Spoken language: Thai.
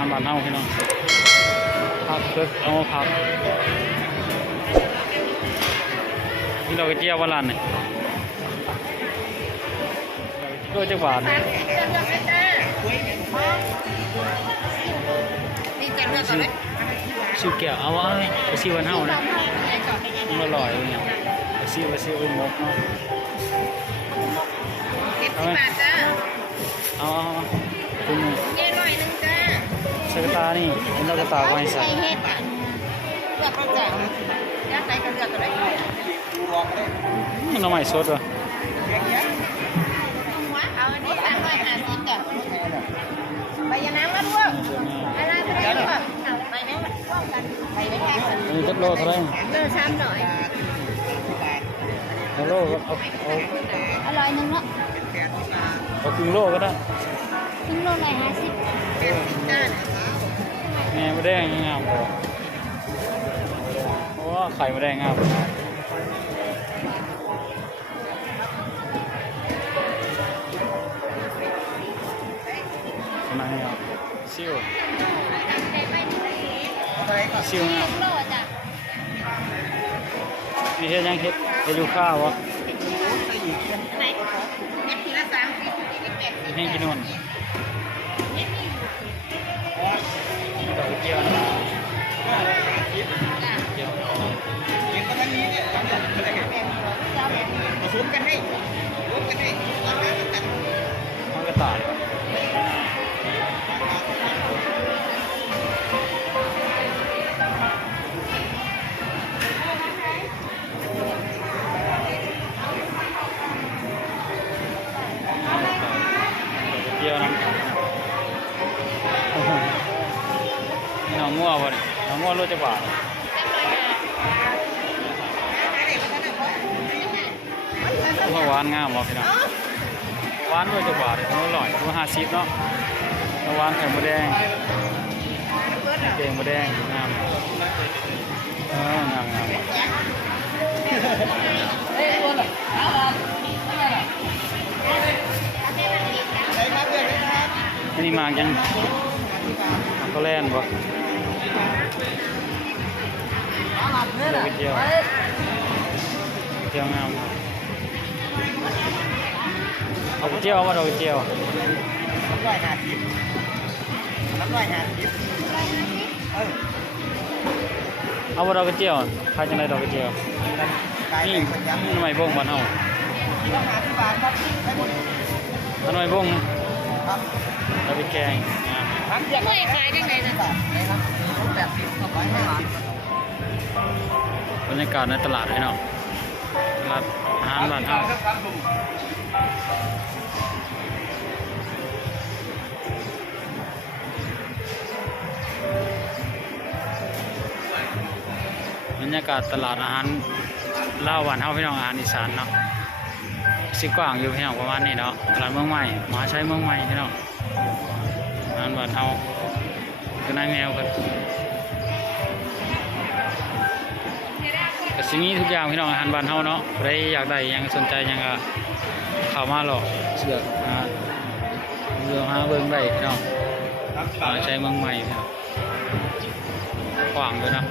ารบ้านเฮาพี่น้องผักเพิกเอามาผักนี่เราก็เจียวว่าร้านนี่โลจักบาทนี่จะเลือกก่อนไหมชิวแก้วเอาวะไปซิวันเฮานะมันอร่อยเลยเนี่ยไปซิไปซิอุ้มมกเนาะเก็บสิบบาทจ้าเอาเอาเอาคุณ กตานี่เห็นเรากระตาก็ให้ใส่ใส่เห็ดอะเลือกเข้ายากใส่ก็เลือกตัวไหนมันน้ำใหม่สดวะเอาอันนี้สามร้อยห้าสิบจ้ะใบยะนางแล้วด้วยอะไรก็ได้ด้วยใบแมร่วมกันใบแมงอันนี้จักโลเท่าไหรเลือกซ้ำหน่อยโลก็เอาเอาอร่อยนึงเนาะเอาครึ่งโลก็ได้ ครึ่งโลร้อยห้าสิบเจ็ดสิบจ้าแม่ไม่ได้งามพอเพราะว่าไข่ไม่ได้งามทำไมไม่เอาซิวซิวงามโลจ้ะมีเฮ็ดยังเฮ็ดเฮ็ดอยู่ข้าววะไหนเม็ดทีละสามสิบทีละแปดสิบให้กินนู่นด ผสมกันให้รวมกันให้ราคากันมันกระต่ายเจียวนะน้องงัววะนี่น้องงัวรสจักบาทเพราะหวานงามบ่พี่น้องหวานด้วยจักบาทเลยอร่อยตัวห้าสิบเนาะแล้วหวานไข่มดแดงเก่งมดแดงงามเอองามงามอันนี้มาจังมาก็แล่นบ่ดอกกระเจียวเจียวงาม เอากระเจียวเอามาดอกกระเจียวร้อยห้าสิบน้ำร้อยห้าสิบเออเอามาดอกกระเจียวขายจังไรดอกกระเจียวขายนี่ไปประจำนี่ทำไมบ้งบ้านเฮาร้อยห้าสิบบาทครับได้หมดทำไมบ้งครับเอาไปแกงงามทั้งเดียวกล้วยขายได้ไงนะบาทนะครับแปดสิบกับร้อยห้าสิบบรรยากาศในตลาดพี่น้อง ตลาดอาหารบ้านเฮาบรรยากาศตลาดอาหารลาวบ้านเฮาพี่น้องอาหารอีสานเนาะสิกว้างอยู่พี่น้องประมาณนี้เนาะตลาดเมืองใหม่มหาชัยเมืองใหม่พี่น้องอาหารบ้านเฮาคือนายแมวกัน สิมีทุกอย่างพี่น้องอาหารบ้านเฮาเนาะใครอยากได้ยังสนใจยังก็เข้ามาหรอกเสือกฮะเรืองหาเบิ้งได้พี่น้องใช้เมืองใหม่พี่น้องขวางด้วยนะ